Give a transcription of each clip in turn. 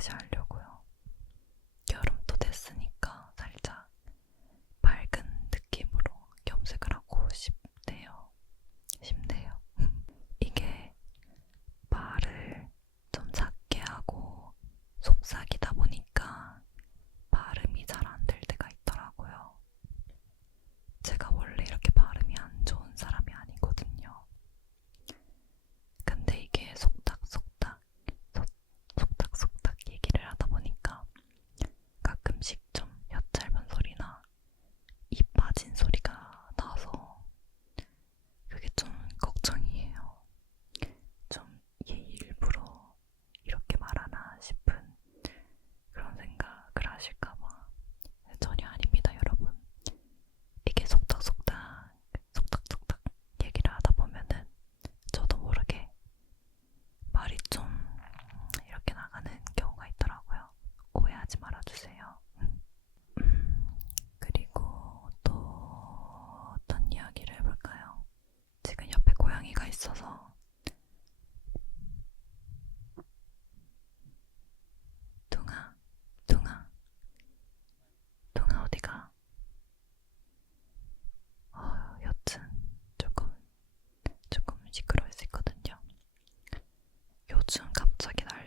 다시 하려고.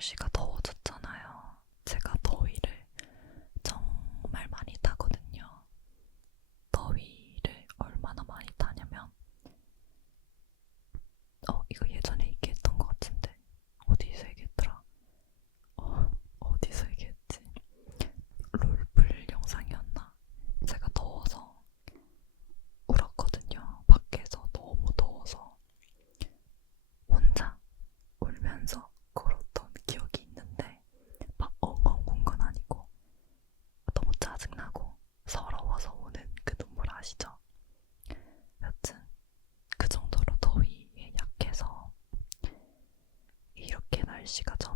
날씨가 더워졌잖아요. 제가 더위를 정말 많이 타거든요. 더위를 얼마나 많이 타냐면, 어, 이거 예전에 날씨가 저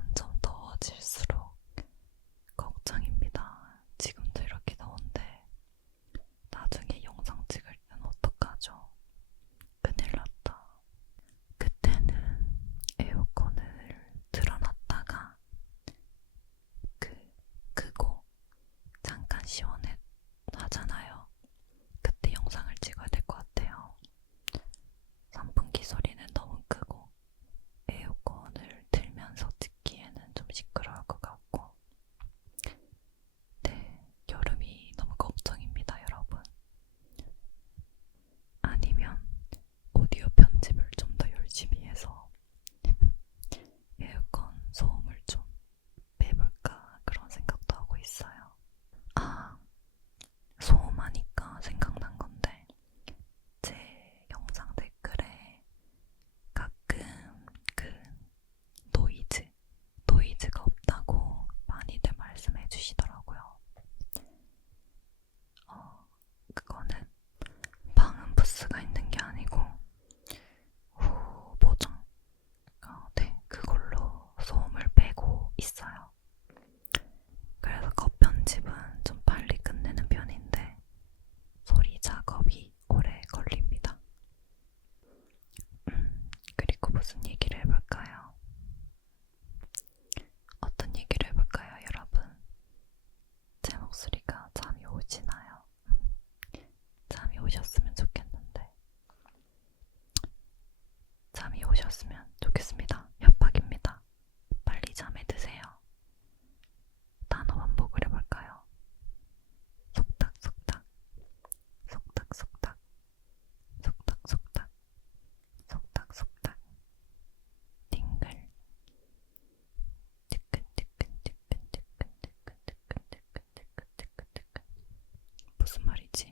Смотрите.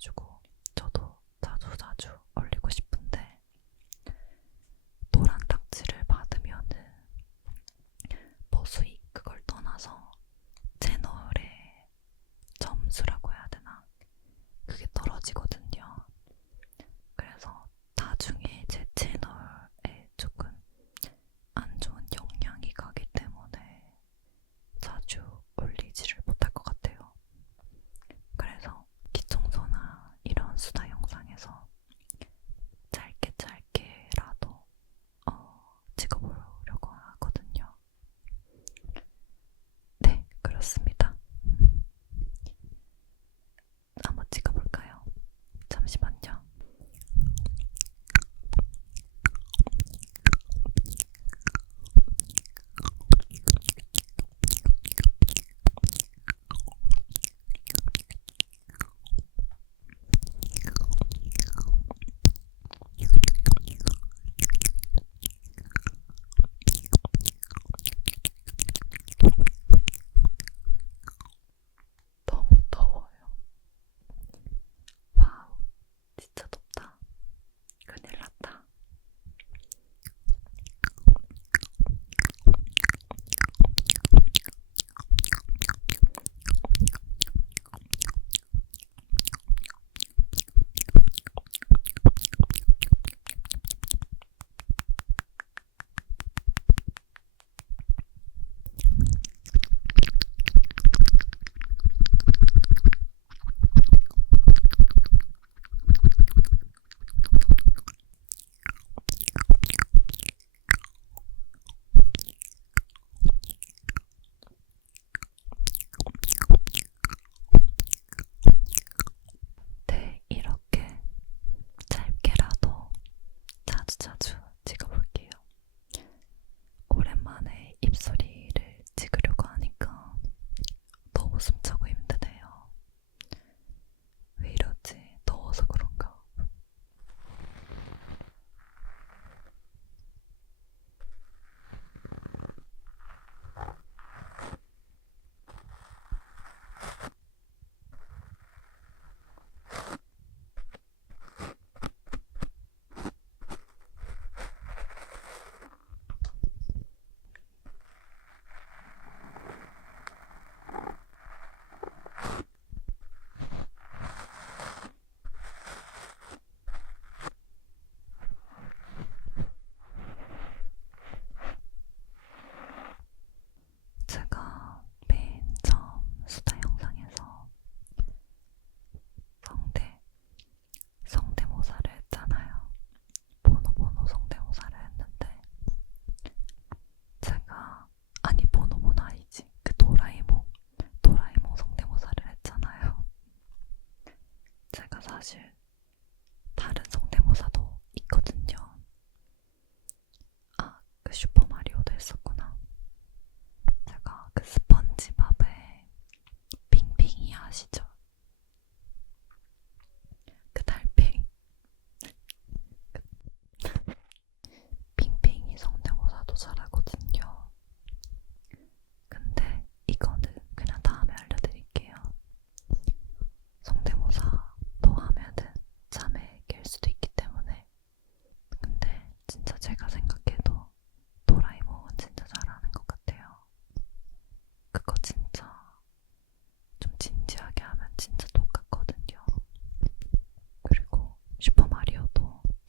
있어가지고 like.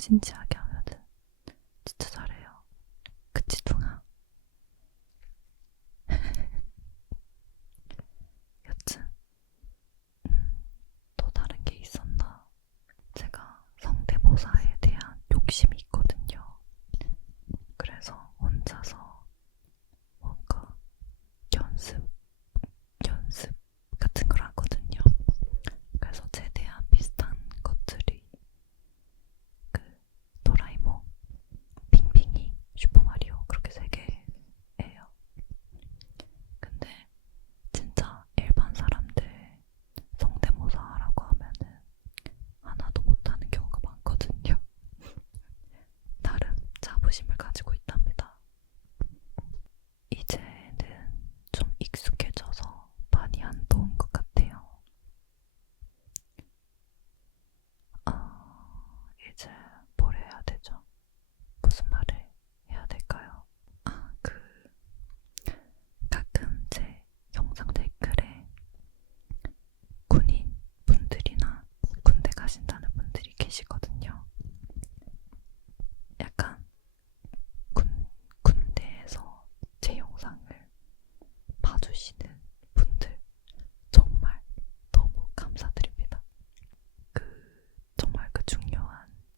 진지하게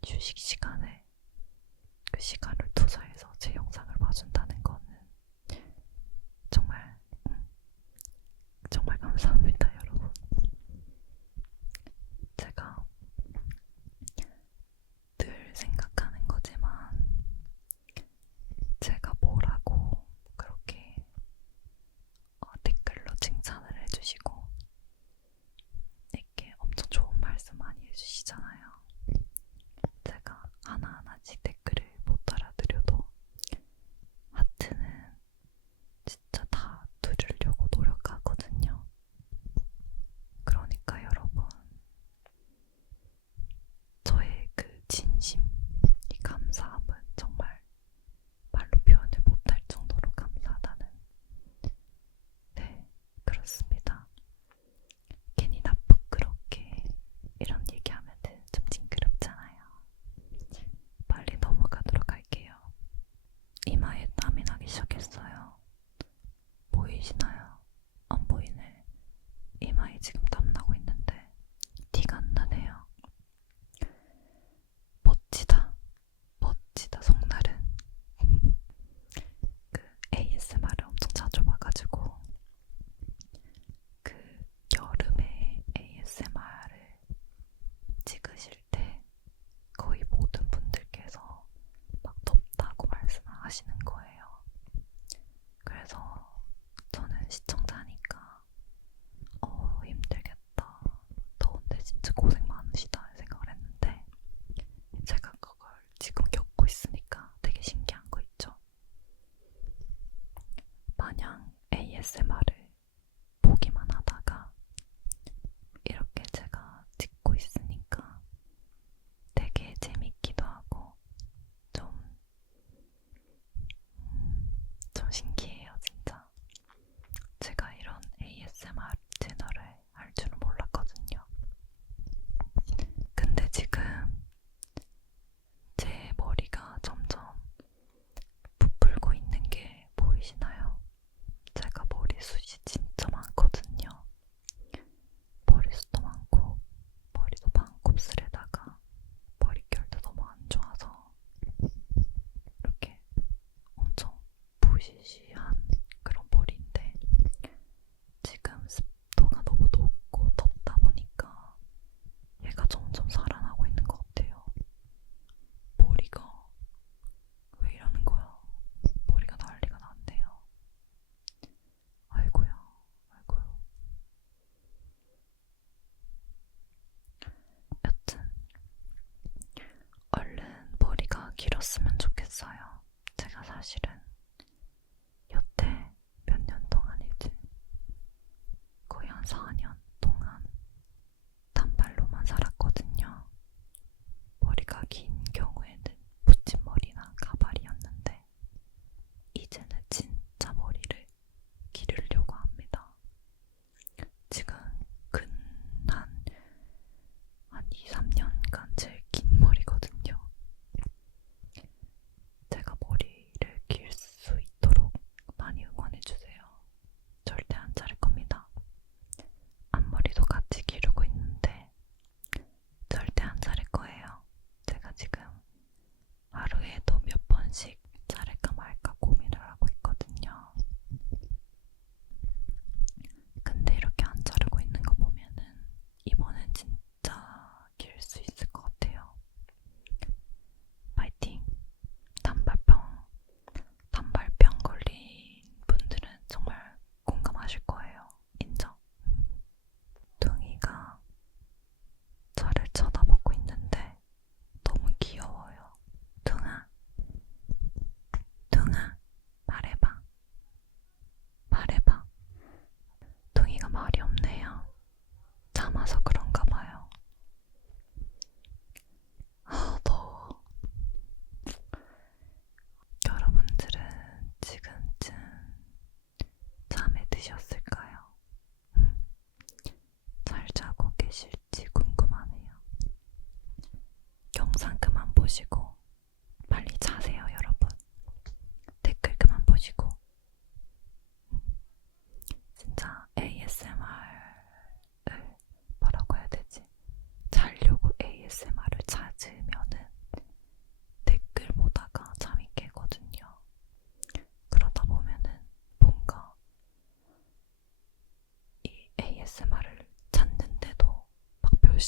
휴식 시간. ASMR 머리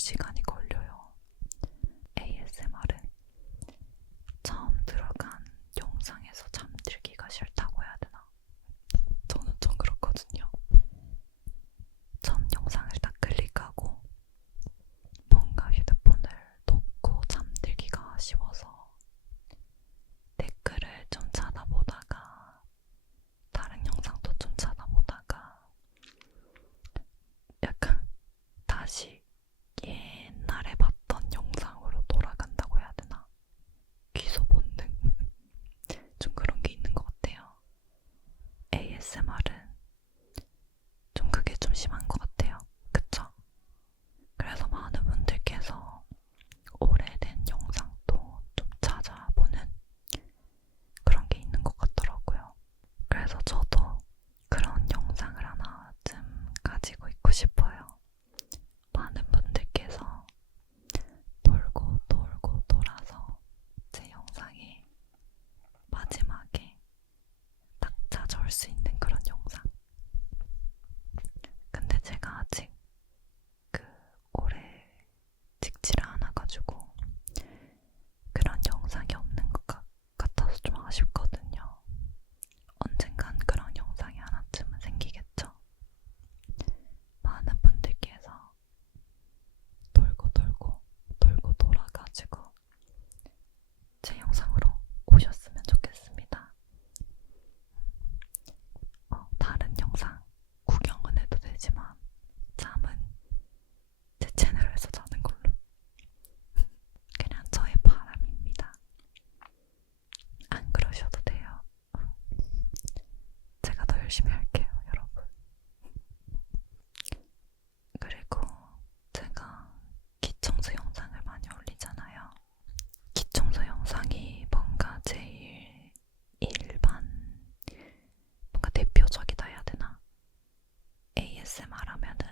시간이고. ASMR 열심히 할게요, 여러분. 그리고 제가 기청소 영상을 많이 올리잖아요. 기청소 영상이 뭔가 제일 일반, 뭔가 대표적이다 해야 되나? ASMR 하면은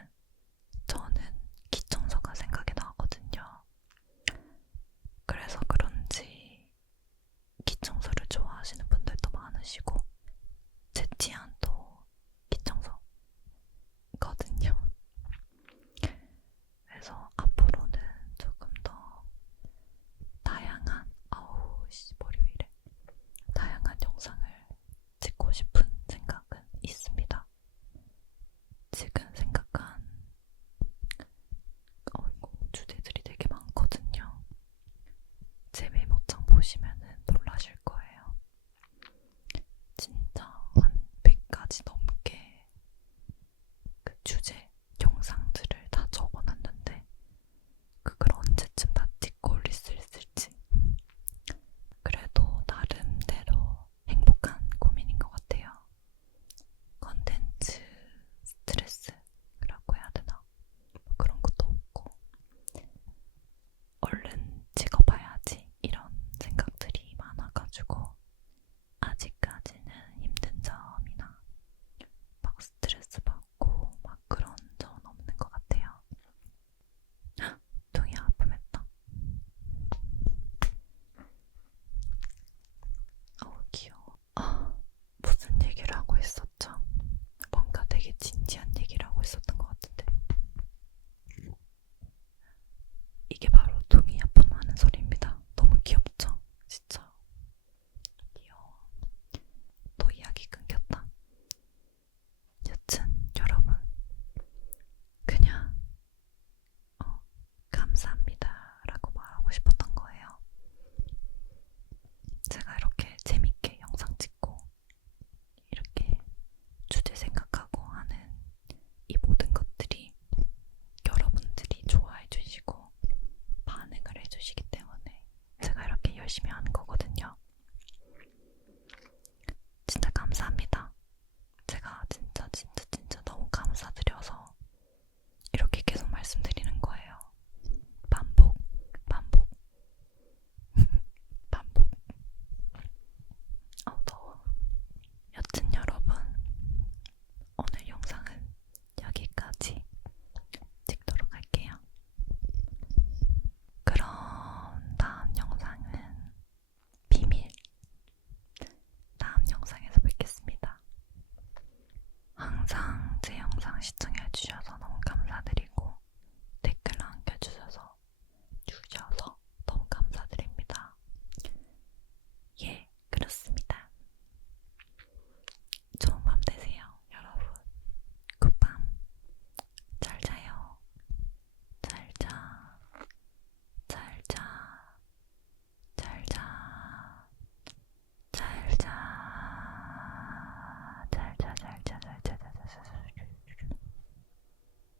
что